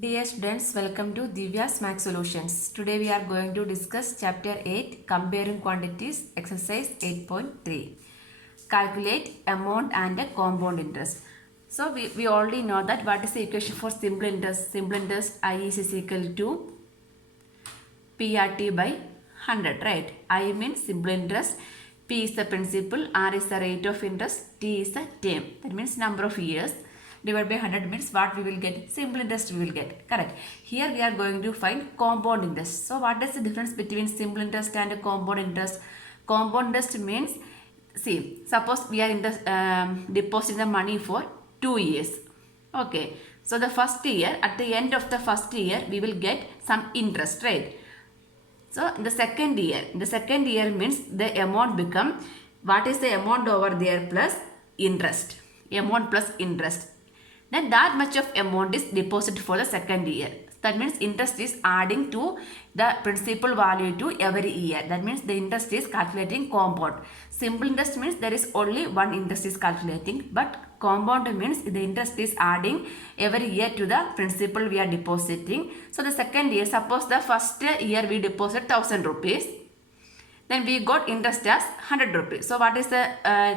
Dear students, welcome to Divya's Math Solutions. Today we are going to discuss Chapter 8, Comparing Quantities, Exercise 8.3. Calculate amount and compound interest. So we already know that what is the equation for simple interest. Simple interest I is equal to PRT by 100, right? I means simple interest, P is the principal, R is the rate of interest, T is the term. That means number of years. Divided by 100 means what we will get? Simple interest we will get. Correct. Here we are going to find compound interest. So what is the difference between simple interest and compound interest? Compound interest means, see, suppose we are depositing the money for 2 years. Okay. So the first year, at the end of the first year, we will get some interest, right? So in the second year means the amount become, what is the amount over there plus interest, amount plus interest. Then that much of amount is deposited for the second year. That means interest is adding to the principal value to every year. That means the interest is calculating compound. Simple interest means there is only one interest is calculating, but compound means the interest is adding every year to the principal we are depositing. So the second year, suppose the first year we deposit 1000 rupees. Then we got interest as 100 rupees. So what is the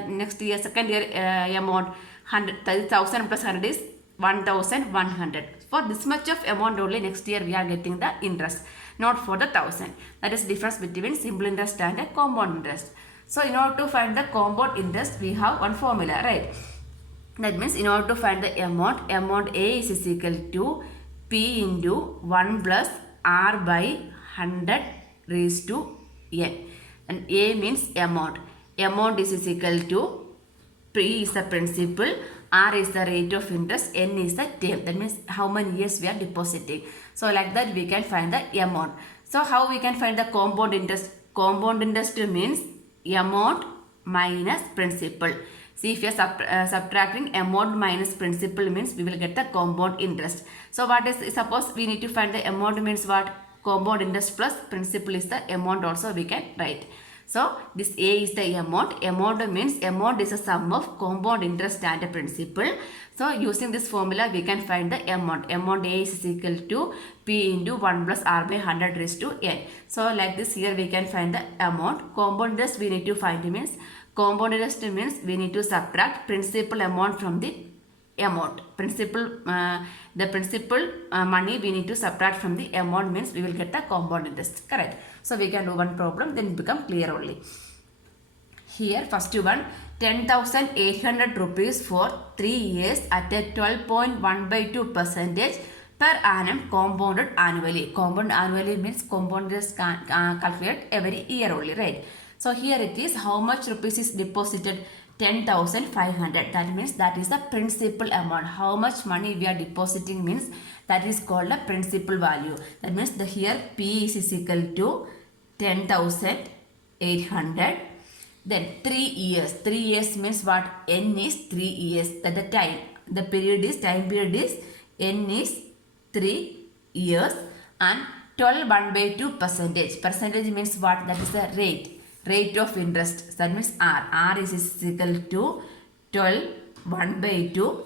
next year, second year amount? 1000 plus 100 is 1100. For this much of amount only next year we are getting the interest, not for the 1000. That is difference between simple interest and a compound interest. So in order to find the compound interest, we have one formula, right? That means in order to find the amount A is equal to P into 1 plus R by 100 raised to N. And A means amount. Amount is equal to P is the principal, R is the rate of interest, N is the term. That means how many years we are depositing. So like that we can find the amount. So how we can find the compound interest? Compound interest means amount minus principal. See, if you are subtracting amount minus principal means we will get the compound interest. So what is, suppose we need to find the amount means what? Compound interest plus principal is the amount also we can write. So this A is the amount. Amount means amount is a sum of compound interest and principal. So using this formula we can find the amount. Amount A is equal to P into 1 plus R by 100 raised to N. So like this here we can find the amount. Compound interest we need to find means, compound interest means we need to subtract principal amount from the amount. The principal money we need to subtract from the amount means we will get the compound interest. Correct. So we can do one problem, then it become clear only. Here first one, 10,800 rupees for 3 years at a 12.1 by 2 percentage per annum compounded annually. Compound annually means compound interest calculate every year only, right? So here it is, how much rupees is deposited? 10,500. That means that is the principal amount. How much money we are depositing means that is called the principal value. That means the here P is equal to 10,800. Then 3 years. 3 years means what? N is 3 years. That the time. The time period is N is 3 years and 1 by 2 percentage. Percentage means what? That is the rate. Rate of interest. That means R. R is equal to 1 by 2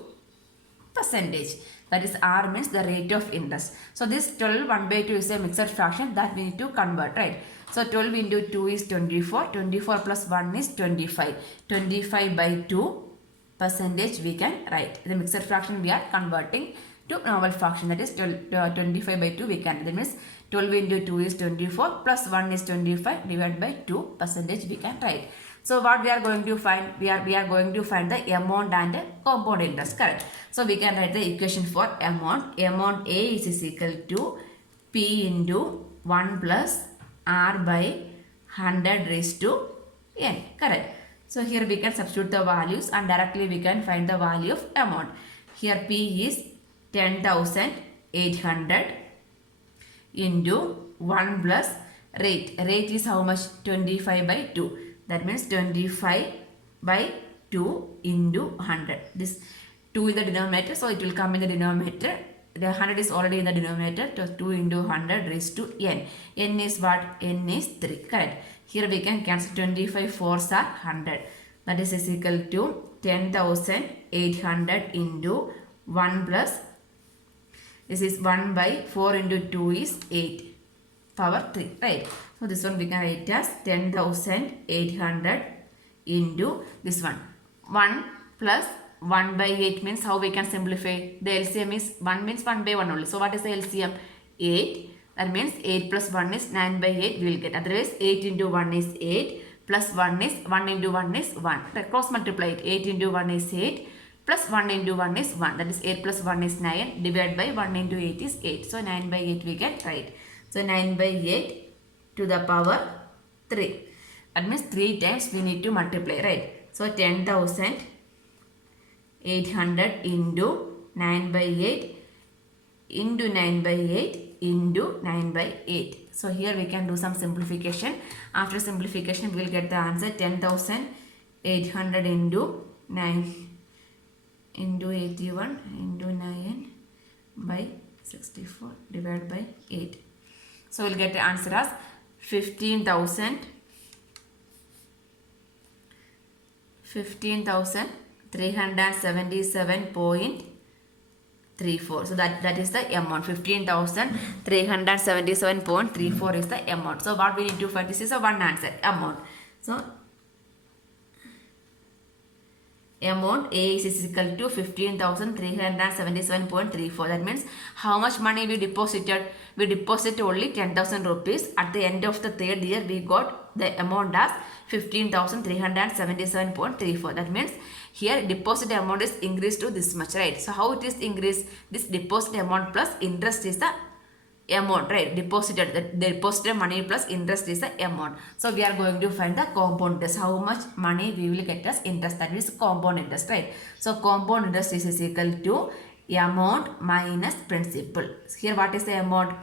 percentage. That is R means the rate of interest. So this 1 by 2 is a mixed fraction that we need to convert, right? So 12 into 2 is 24. 24 plus 1 is 25. 25 by 2 percentage we can write. The mixed fraction we are converting to normal fraction, that is 25 by 2 we can. That means 12 into 2 is 24 plus 1 is 25 divided by 2 percentage we can write. So what we are going to find? We are going to find the amount and compound interest, correct? So we can write the equation for amount. Amount A is equal to P into 1 plus R by 100 raised to N, correct? So here we can substitute the values and directly we can find the value of amount. Here P is 10,800 into 1 plus rate. Rate is how much? 25 by 2. That means 25 by 2 into 100. This 2 is the denominator, so it will come in the denominator. The 100 is already in the denominator. So 2 into 100 raised to N. N is what? N is 3. Correct. Here we can cancel 25 4s are 100. That is equal to 10,800 into 1 plus This is 1 by 4 into 2 is 8 power 3, right? So this one we can write as 10,800 into this one. 1 plus 1 by 8 means how we can simplify? The LCM is 1 means 1 by 1 only. So what is the LCM? 8. That means 8 plus 1 is 9 by 8 we will get. Otherwise 8 into 1 is 8 plus 1 is 1 into 1 is 1. Cross multiply it. 8 into 1 is 8 plus 1 into 1 is 1. That is 8 plus 1 is 9. Divided by 1 into 8 is 8. So 9 by 8 we get right. So 9 by 8 to the power 3. That means 3 times we need to multiply, right? So 10,800 into 9 by 8 into 9 by 8 into 9 by 8. So here we can do some simplification. After simplification we will get the answer 10,800 into 9 into 81 into 9 by 64 divided by 8. So we will get the answer as 15,377.34. So that is the amount. 15,377.34 is the amount. So what we need to find? This is a one answer amount. So amount A is equal to 15,377.34. That means how much money we deposited? We deposited only 10,000 rupees. At the end of the third year, we got the amount as 15,377.34. That means here deposit amount is increased to this much, right? So how it is increased? This deposit amount plus interest is the amount, right? Deposited, the deposited money plus interest is the amount. So we are going to find the compound interest. How much money we will get as interest? That is compound interest, right? So compound interest is equal to amount minus principal. Here what is the amount?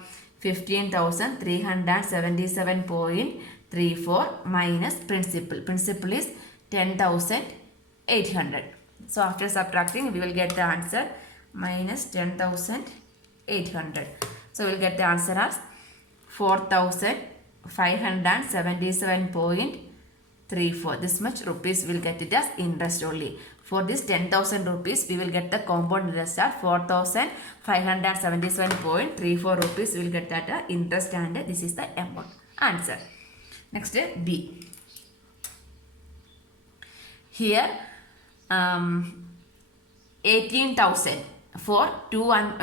15,377.34 minus principal. Principal is 10,800. So after subtracting we will get the answer minus 10,800. So we will get the answer as 4,577.34. This much rupees we will get it as interest only. For this 10,000 rupees, we will get the compound interest at 4,577.34 rupees. We will get that interest, and this is the amount. Answer. Next B. Here 18,000 for 1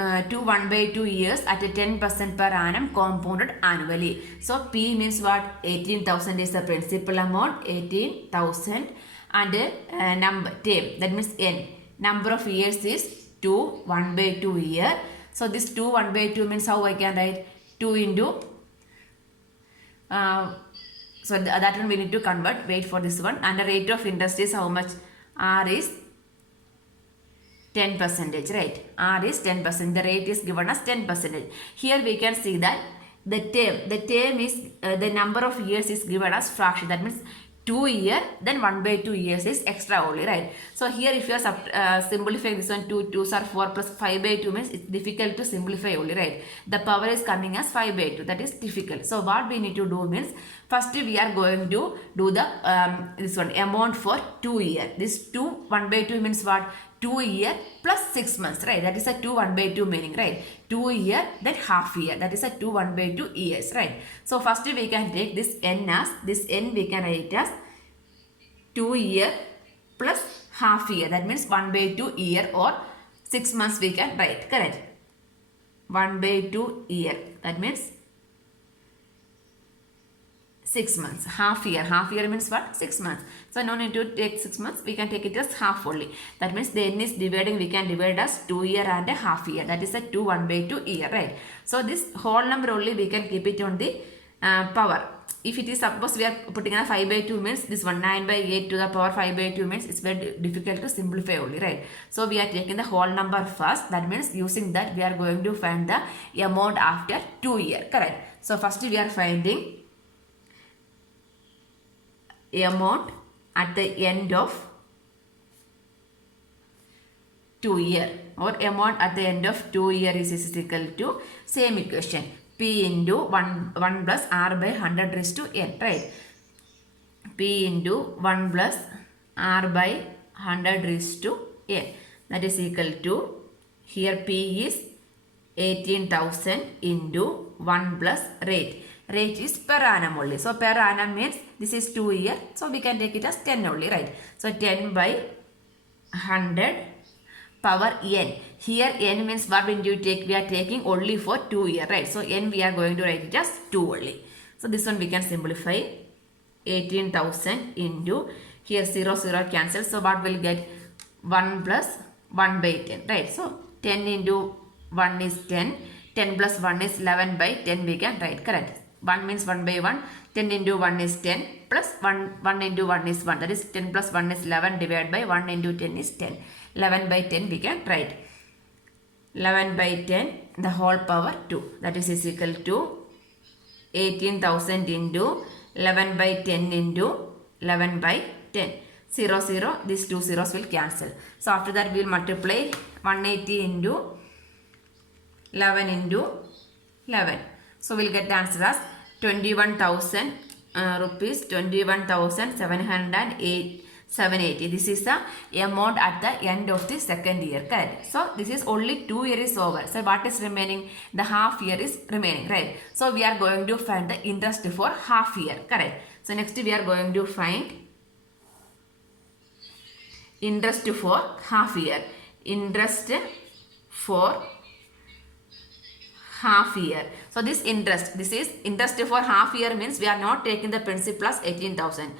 by 2 years at 10% per annum compounded annually. So P means what? 18,000 is the principal amount, 18,000, and number term, that means N. Number of years is 2 1 by 2 year. So this 2 1 by 2 means how I can write? 2 into so that one we need to convert. Wait for this one. And the rate of interest is how much? R is 10%, right? R is 10%. The rate is given as 10%. Here we can see that the term is the number of years is given as fraction. That means 2 year, then 1 by 2 years is extra only, right? So here if you are simplifying this one, 2 2s are 4 plus 5 by 2 means it's difficult to simplify only, right? The power is coming as 5 by 2. That is difficult. So what we need to do means, first we are going to do the this one amount for 2 year. This 2 1 by 2 means what? 2 year plus 6 months, right? That is a 2 1 by 2 meaning, right? 2 year, then half year. That is a 2 1 by 2 years, right? So first we can take this n as, this n we can write as 2 year plus half year. That means 1 by 2 year or 6 months we can write, correct? 1 by 2 year. That means 6 months. Half year. Half year means what? 6 months. So no need to take 6 months. We can take it as half only. That means the n is dividing. We can divide as 2 year and a half year. That is a 2 1 by 2 year, right? So this whole number only we can keep it on the power. If it is suppose we are putting a 5 by 2 means this one 9 by 8 to the power 5 by 2 means it's very difficult to simplify only, right? So we are taking the whole number first. That means using that we are going to find the amount after 2 year, correct? So first we are finding amount at the end of 2 year, or amount at the end of 2 year is equal to same equation, P into 1 plus R by 100 raised to n, right? P into 1 plus R by 100 raised to n, that is equal to, here P is 18,000 into 1 plus rate. Rate is per annum only. So per annum means this is 2 year. So we can take it as 10 only, right? So 10 by 100 power n. Here n means what will you take? We are taking only for 2 year, right? So n we are going to write it as 2 only. So this one we can simplify. 18,000 into, here 0 0 cancel. So what will get? 1 plus 1 by 10, right? So 10 into 1 is 10. 10 plus 1 is 11 by 10 we can write, correct? 1 means 1 by 1. 10 into 1 is 10 plus 1 into 1 is 1. That is 10 plus 1 is 11 divided by 1 into 10 is 10. 11 by 10 we can write. 11 by 10 the whole power 2. That is equal to 18,000 into 11 by 10 into 11 by 10. 0 0, these two zeros will cancel. So after that we will multiply 180 into 11 into 11. So we will get the answer as 21,000 rupees, 21,780. This is the amount at the end of the second year, correct? So this is only 2 years is over. So what is remaining? The half year is remaining, right? So we are going to find the interest for half year, correct? So next we are going to find interest for half year. Interest for half year. So this is interest for half year means we are not taking the principal plus 18,000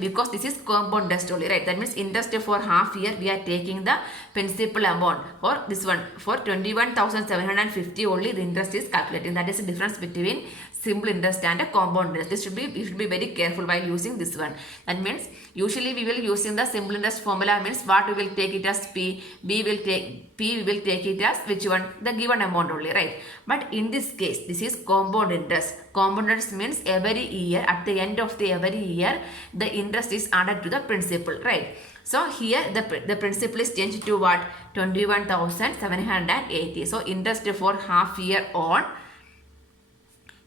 because this is compound interest only, right? That means interest for half year we are taking the principal amount for this one. For 21,750 only the interest is calculating. That is the difference between simple interest and a compound interest. This you should be very careful while using this one. That means usually we will using the simple interest formula means what we will take it as P, we will take it as which one? The given amount only, right? But in this case this is compound interest. Compound interest means every year at the end of the every year the interest is added to the principal, right? So here the principal is changed to what? 21,780. So interest for half year on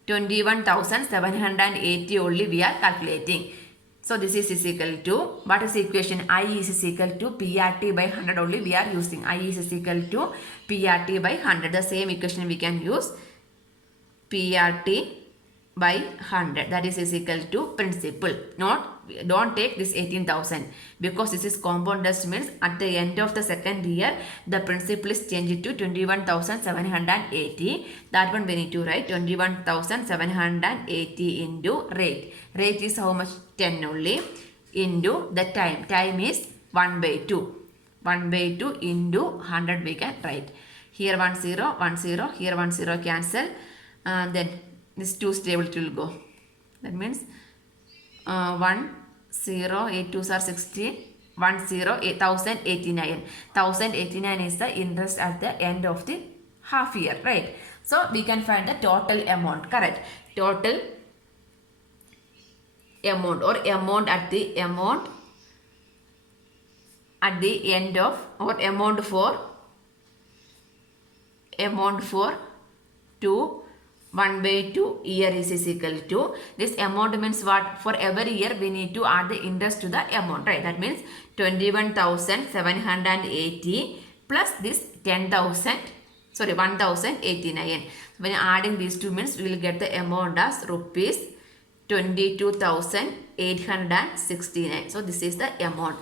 21,780 only we are calculating. So this is equal to, what is the equation? I is equal to PRT by 100 only we are using. I is equal to PRT by 100. The same equation we can use. PRT by 100. That is equal to principal. Don't take this 18,000 because this is compound interest means at the end of the second year the principal is changed to 21,780. That one we need to write 21,780 into rate. Rate is how much? 10 only into the time. Time is 1 by 2. 1 by 2 into 100 we can write. Here 1 0, 1 0, here 1 0 cancel. Then this 2 stable it will go. That means 1 0, 8 2s are 16, 1 0, 1,089. 1,089 is the interest at the end of the half year, right? So we can find the total amount, correct? Total amount or amount at the end of, or amount for 2 1 by 2 year is equal to, this amount means what? For every year we need to add the interest to the amount, right? That means 21,780 plus this 1,089. When adding these two means we will get the amount as rupees 22,869. So this is the amount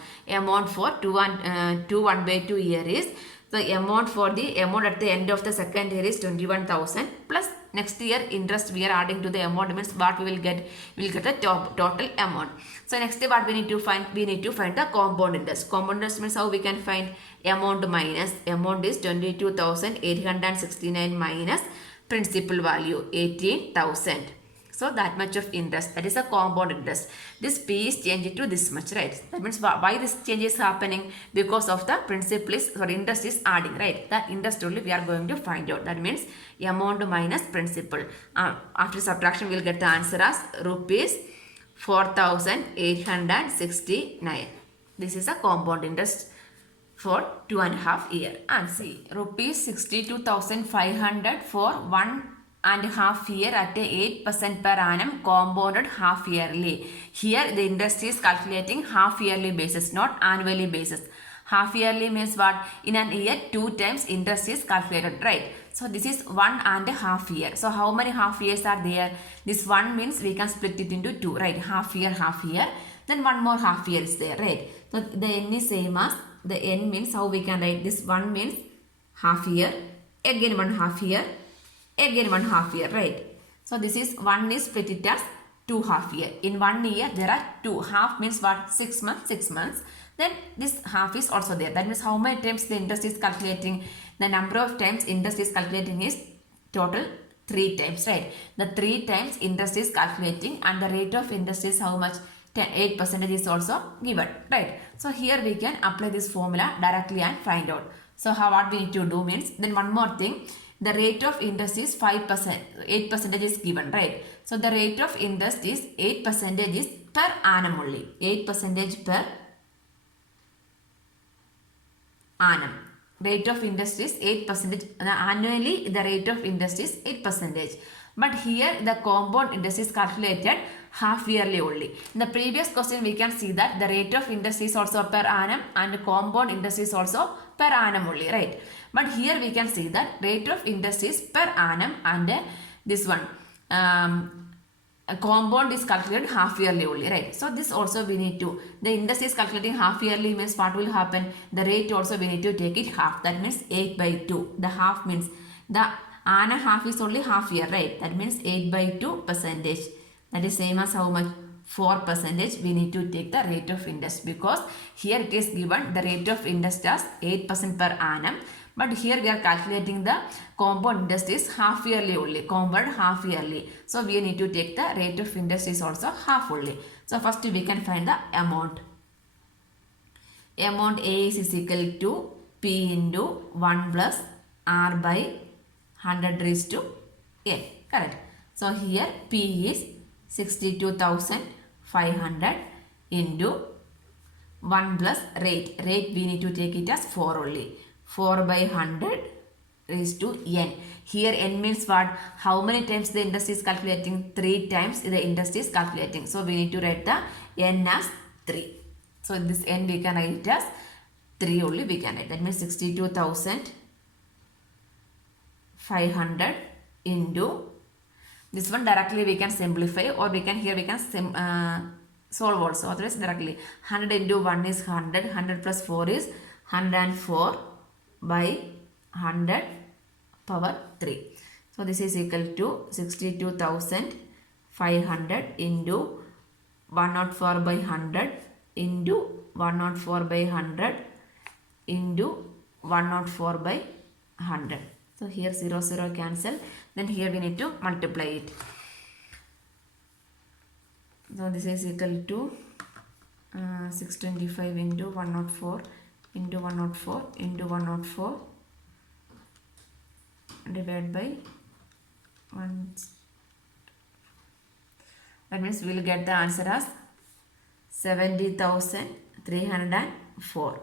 for 1 by 2 year is, the amount for the amount at the end of the second year is 21,000 plus next year interest we are adding to the amount means what we will get? We will get the total amount. So next day what we need to find? We need to find the compound interest. Compound interest means how we can find? Amount minus, amount is 22,869 minus principal value 18,000. So that much of interest, that is a compound interest. This P is changed to this much, right? That means why this change is happening? Because of the principal is, or interest is adding, right? The interest only we are going to find out. That means amount minus principal. After subtraction we will get the answer as rupees 4,869. This is a compound interest for 2.5 years. And see, rupees 62,500 for 1.5 year at a 8% per annum compounded half yearly. Here the interest is calculating half yearly basis, not annually basis. Half yearly means what? In an year 2 times interest is calculated, right? So this is 1.5 year. So how many half years are there? This 1 means we can split it into 2, right? Half year, then one more half year is there, right? So the n is same as the n means how we can write this. 1 means half year, again 1 half year, again 1 half year, right? So this is 1 is split it as 2 half year. In 1 year there are 2. Half means what? 6 months, 6 months. Then this half is also there. That means how many times the interest is calculating? The number of times interest is calculating is total 3 times, right? The 3 times interest is calculating, and the rate of interest is how much? 8% is also given, right? So here we can apply this formula directly and find out. So what we need to do means, then one more thing, the rate of interest is 5%, 8% is given, right? So the rate of interest is 8% is per annum only, 8% per annum. Rate of interest is 8%. Annually the rate of interest is 8%. But here the compound interest is calculated half yearly only. In the previous question we can see that the rate of interest is also per annum and compound interest is also per annum only, right? But here we can see that rate of interest is per annum, and this one compound is calculated half yearly only, right? So this also we need to, the interest is calculating half yearly means what will happen? The rate also we need to take it half. That means 8/2. The half means the annum half is only half year, right? That means 8/2%. That is same as how much? 4%. We need to take the rate of interest, because here it is given the rate of interest as 8% per annum. But here we are calculating the compound interest is half yearly only, compound half yearly. So we need to take the rate of interest is also half only. So first we can find the amount. Amount A is equal to P into 1 plus R by 100 raised to N. Correct. So here P is 62,500 into 1 plus rate. Rate we need to take it as 4 only. 4 by 100 raised to N. Here N means what? How many times the interest is calculating? 3 times the interest is calculating. So we need to write the N as 3. So this N we can write as 3 only we can write. That means 62,500 into this one. Directly we can simplify, or we can here we can solve also. Otherwise directly 100 into 1 is 100. 100 plus 4 is 104 by 100 power 3. So this is equal to 62,500 into 104 by 100 into 104 by 100 into 104 by 100. So here 0 0 cancel. Then here we need to multiply it. So this is equal to 625 into 104 into 104 into 104 divided by 1. That means we will get the answer as 70,304.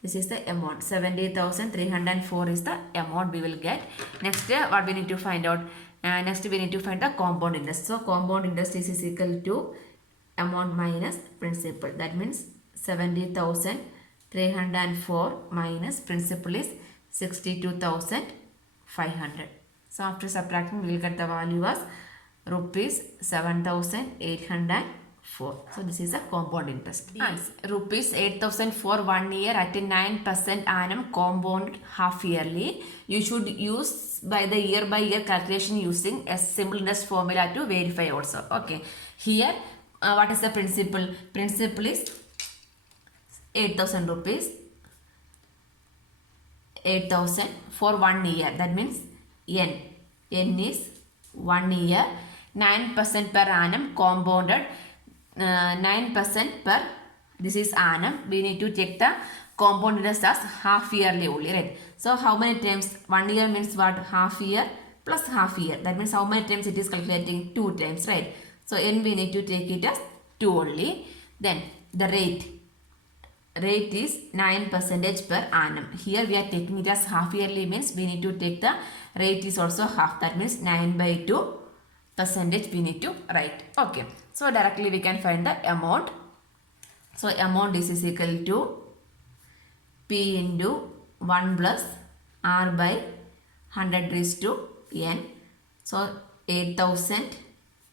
This is the amount. 70,304 is the amount we will get. Next, what we need to find out? Next we need to find the compound interest. So compound interest is equal to amount minus principal. That means 70,304 minus principal is 62,500. So after subtracting we will get the value as rupees 7,804. So this is a compound interest. Rupees 8,000 for 1 year at 9% annum compound half yearly. You should use by the year calculation using a simple interest formula to verify also. Okay. Here what is the principal? Principal is 8,000 rupees. 8,000 for 1 year. That means N. N is 1 year. 9% per annum compounded. 9% per, this is annum. We need to take the compound interest as half yearly only, right? So how many times? 1 year means what? Half year plus half year. That means how many times it is calculating? 2 times, right? So N we need to take it as 2 only. Then the rate. Rate is 9% per annum. Here we are taking it as half yearly means we need to take the rate is also half. That means 9/2% we need to write. Okay. So directly we can find the amount. So amount is equal to P into 1 plus R by 100 raised to n. So 8000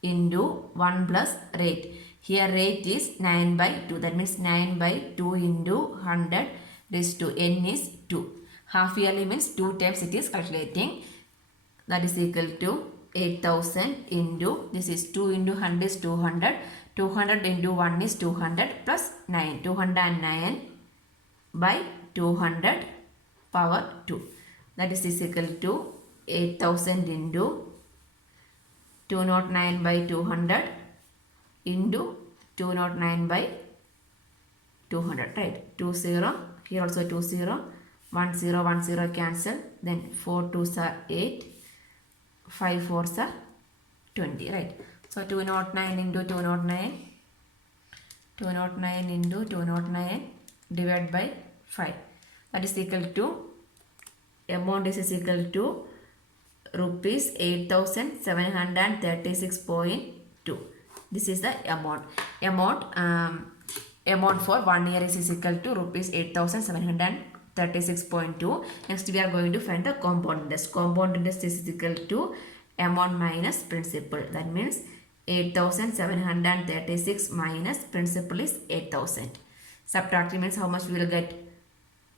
into 1 plus rate. Here rate is 9 by 2. That means 9 by 2 into 100 raised to n is 2. Half yearly means 2 times it is calculating. That is equal to 8000 into, this is 2 into 100 is 200. 200 into 1 is 200 plus 9. 209 by 200 power 2. That is equal to 8000 into 209 by 200 into 209 by 200, right? 20, here also 20, 10, 10 cancel, then 4 2s are 8, 5 4s are 20, right? So 209 into 209, 209 into 209 divided by 5. That is equal to, amount is equal to rupees 8736.2. This is the amount. Amount for 1 year is equal to rupees 8736.2. Next we are going to find the compound interest. Compound interest is equal to amount minus principal. That means 8736 minus principal is 8000. Subtracting means how much we will get?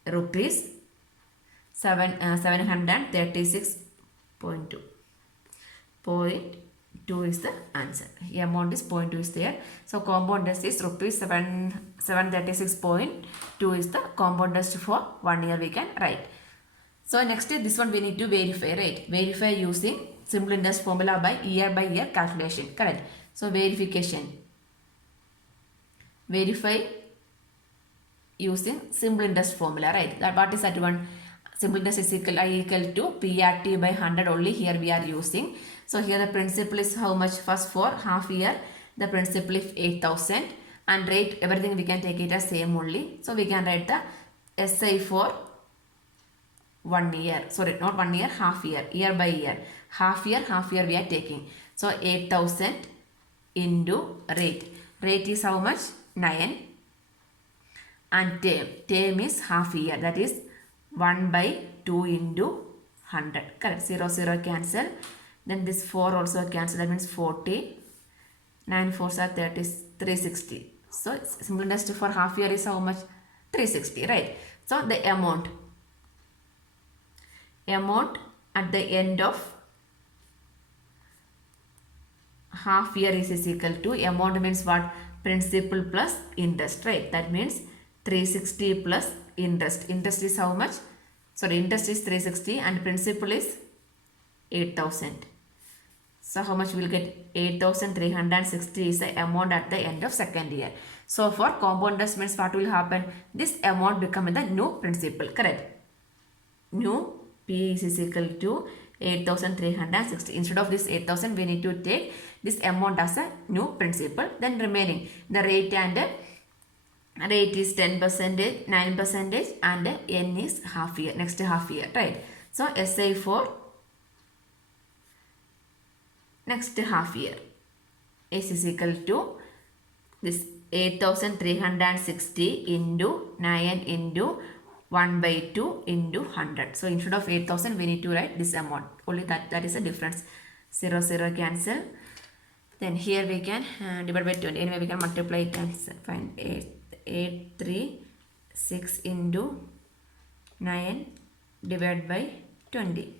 Rupees 736.2. 0.2 is the answer. The amount is 0.2 is there. So compound interest is rupees 736.2 is the compound interest for 1 year we can write. So next this one we need to verify, right? Verify using simple interest formula by year calculation, correct? So verification. Verify using simple interest formula, right? That what is that one? Simple interest is equal to PRT by 100 only here we are using. So here the principal is how much? First for half year the principal is 8000 and rate everything we can take it as same only. So we can write the SI for 1 year, sorry not 1 year, half year, year by year, half year we are taking. So 8000 into rate is how much? 9 and term is half year, that is 1 by 2 into 100, correct? 0 0 cancel, then this 4 also cancel, that means 40, 9 4s are 30, 360. So simple interest for half year is how much? 360, right? So the amount at the end of half year is equal to, amount means what? Principal plus interest, right? That means 360 plus interest. Interest is how much? Sorry, interest is 360 and principal is 8000. So how much we will get? 8360 is the amount at the end of second year. So for compound interest means what will happen? This amount become the new principal, correct? New P is equal to 8360. Instead of this 8000 we need to take this amount as a new principal. Then remaining the rate and rate is 10%, 9% and n is half year, next half year, right? So SI for next half year is equal to this 8360 into 9 into 1 by 2 into 100. So instead of 8000 we need to write this amount, only that is a difference. 0 0 cancel, then here we can divide by 20, anyway we can multiply it and find 836 into 9 divided by 20.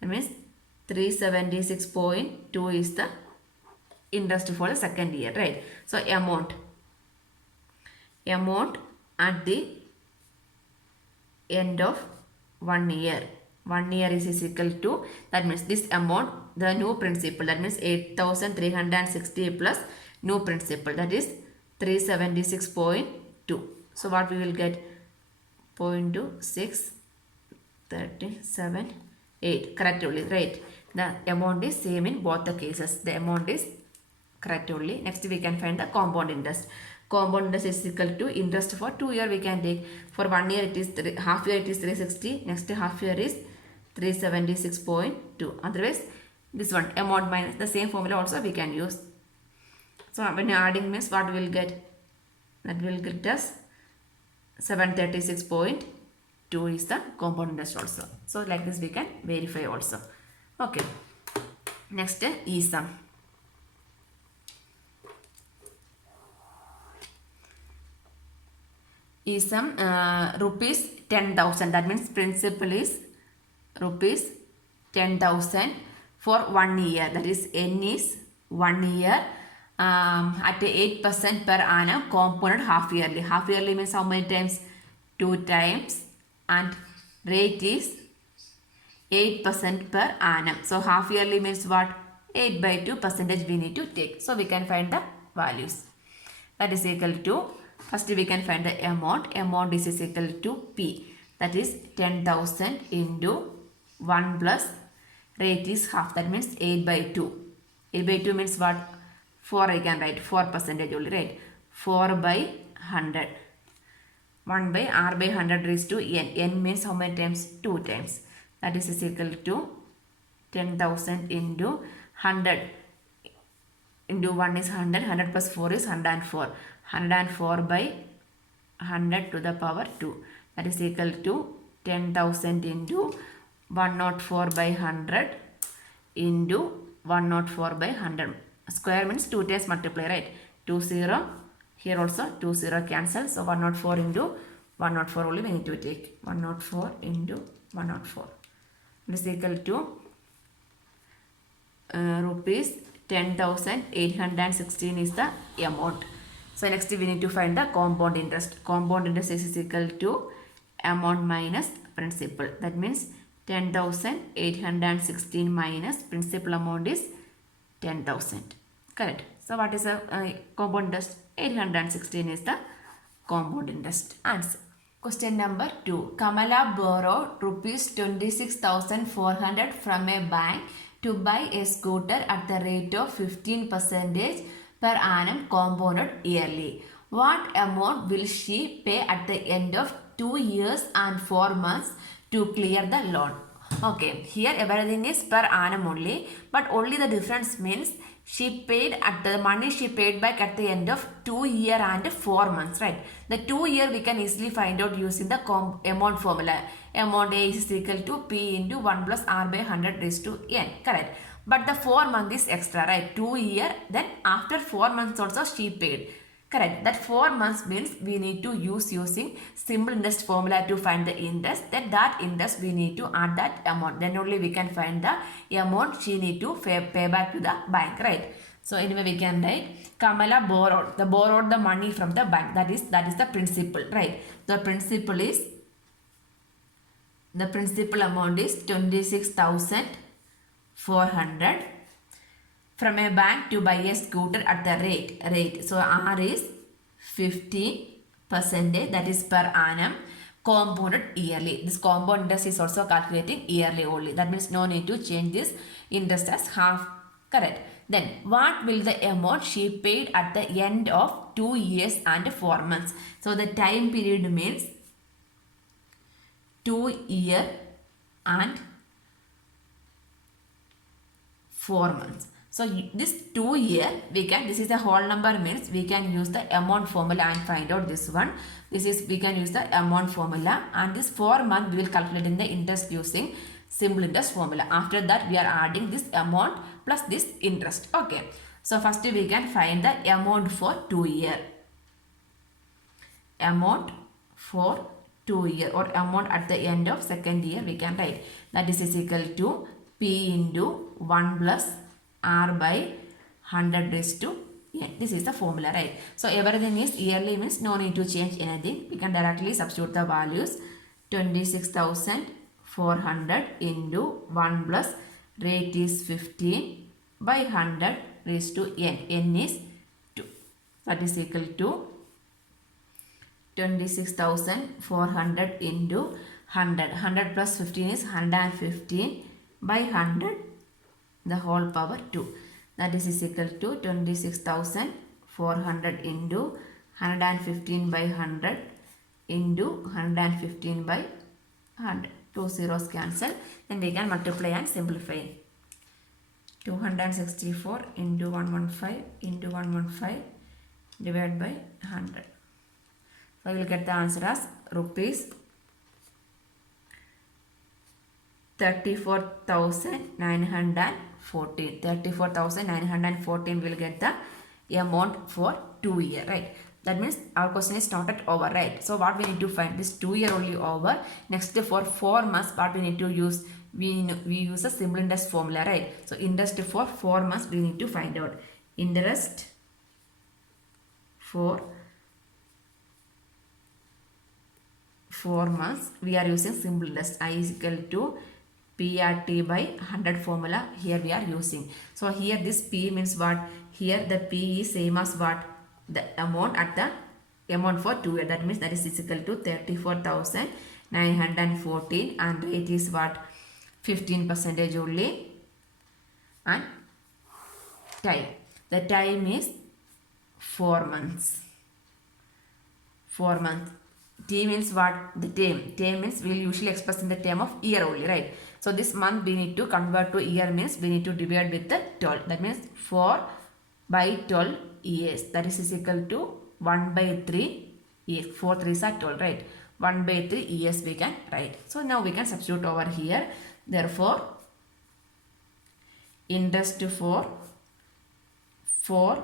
That means 376.2 is the interest for the second year, right? So amount at the end of 1 year. 1 year is equal to, that means this amount, the new principal, that means 8360 plus new principal, that is 376.2. So what we will get? 0.2, 6, 37, 8. Correct only, right? The amount is same in both the cases. The amount is correct only. Next we can find the compound interest. Compound interest is equal to interest for 2 year we can take. For 1 year it is half year it is 360. Next half year is 376.2. Otherwise this one amount minus the same formula also we can use. So when adding means what we will get? That will get us 736.2. 2 is the compound interest also. So like this we can verify also. Okay. Next is sum. Is some rupees 10,000. That means principal is rupees 10,000 for 1 year. That is n is 1 year at 8% per annum compounded half yearly. Half yearly means how many times? 2 times, and rate is 8% per annum. So half yearly means what? 8 by 2 percentage we need to take. So we can find the values. That is equal to, first we can find the amount. Amount is equal to P. That is 10,000 into 1 plus rate is half. That means 8 by 2. 8 by 2 means what? 4 I can write. 4 percentage only, right? 4 by 100. 1 by R by 100 raised to N. N means how many times? 2 times. That is equal to 10,000 into 100 into 1 is 100. 100 plus 4 is 104. 104 by 100 to the power 2. That is equal to 10,000 into 104 by 100 into 104 by 100. Square means 2 times multiply, right? 2 0. Here also 2 0 cancel. So 104 into 104 only we need to take. 104 into 104. This is equal to rupees 10,816 is the amount. So next we need to find the compound interest. Compound interest is equal to amount minus principal. That means 10,816 minus principal amount is 10,000. Correct. So what is the compound interest? 816 is the compound interest. Answer. Question number 2. Kamala borrowed rupees 26,400 from a bank to buy a scooter at the rate of 15% per annum compounded yearly. What amount will she pay at the end of 2 years and 4 months to clear the loan? Okay, here everything is per annum only, but only the difference means she paid at the money she paid back at the end of 2 year and 4 months, right? The 2 year we can easily find out using the amount formula. Amount A is equal to P into 1 plus R by 100 raised to N, correct? But the 4 month is extra, right? 2 year, then after 4 months also she paid. Correct. That 4 months means we need to use using simple interest formula to find the interest. Then that interest we need to add that amount. Then only we can find the amount she need to pay back to the bank. Right. So anyway we can write Kamala borrowed the money from the bank. That is the principal. Right. The principal amount is 26,400. From a bank to buy a scooter at the rate. So R is 15%, that is per annum, compounded yearly. This compound interest is also calculating yearly only. That means no need to change this interest as half. Correct. Then what will the amount she paid at the end of 2 years and 4 months? So the time period means 2 years and 4 months. So this 2 year this is the whole number means we can use the amount formula and find out this one. We can use the amount formula, and this 4 month we will calculate in the interest using simple interest formula. After that we are adding this amount plus this interest. Okay. So first we can find the amount for 2 year. Amount for 2 year or amount at the end of second year we can write. That is equal to P into 1 plus R by 100 raised to N. This is the formula, right? So everything is yearly means no need to change anything. We can directly substitute the values. 26,400 into 1 plus rate is 15 by 100 raised to N. N is 2. That is equal to 26,400 into 100. 100 plus 15 is 115 by 100 the whole power 2. That is equal to 26,400 into 115 by 100 into 115 by 100. 2 zeros cancel. Then we can multiply and simplify. 264 into 115 into 115 divided by 100. So we will get the answer as rupees 34,914. 34,914 will get the amount for 2 year, right? That means our question is not at over, right? So what we need to find this 2 year only over. Next for 4 months, what we need to use? We use a simple interest formula, right? So interest for 4 months we need to find out. Interest for 4 months we are using simple interest. I is equal to PRT by 100 formula here we are using. So here this P means what? Here the P is same as what? The amount at the amount for 2 years. That means that is equal to 34,914 and rate is what? 15% only. And time. The time is 4 months. 4 months. T means what? The term. Term means we will usually express in the term of year only, right? So this month we need to convert to year means we need to divide with the 12. That means 4 by 12 years. That is equal to 1 by 3 years. 4 3s are 12, right? 1 by 3 years we can write. So now we can substitute over here. Therefore, interest for 4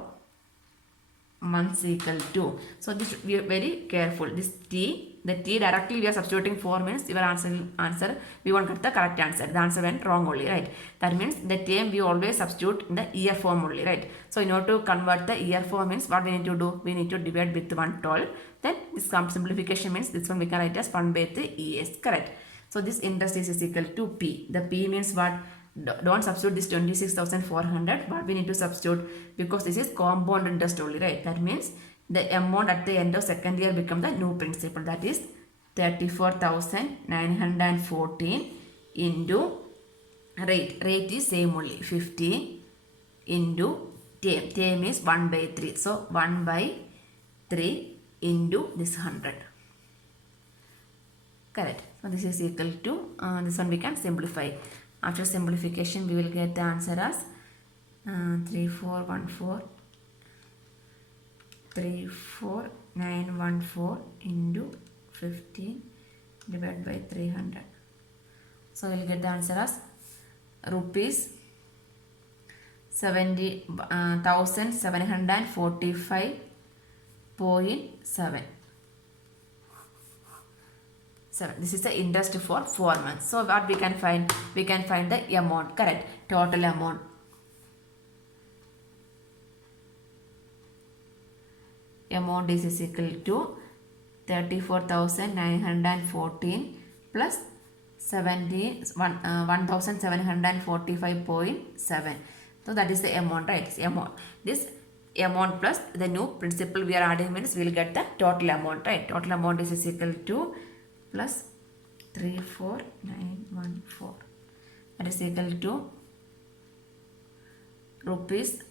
months equal to. So this we are very careful. This T, the T directly we are substituting 4 means your answer we won't get the correct answer. The answer went wrong only, right? That means the term we always substitute in the year form only, right? So in order to convert the year form means what we need to do? We need to divide with 112. Then this simplification means this one we can write as 1 by 3 years, correct? So this interest is equal to P. The P means what? Don't substitute this 26,400, but we need to substitute because this is compound interest only, right? That means the amount at the end of second year become the new principal, that is 34,914 into rate. Rate is same only 50 into term. Term is 1 by 3. So 1 by 3 into this 100. Correct. So this is equal to this one we can simplify. After simplification, we will get the answer as 34,914 into 15 divided by 300. So we will get the answer as rupees 1,745.7. This is the interest for 4 months. So what we can find? We can find the amount, correct? Total amount. Amount is equal to 34,914 plus 1,745.7. So that is the amount, right? This amount plus the new principal we are adding means we will get the total amount, right? Total amount is equal to plus 34,914. That is equal to rupees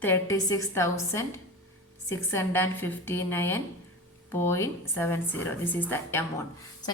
36,659.70. This is the amount. So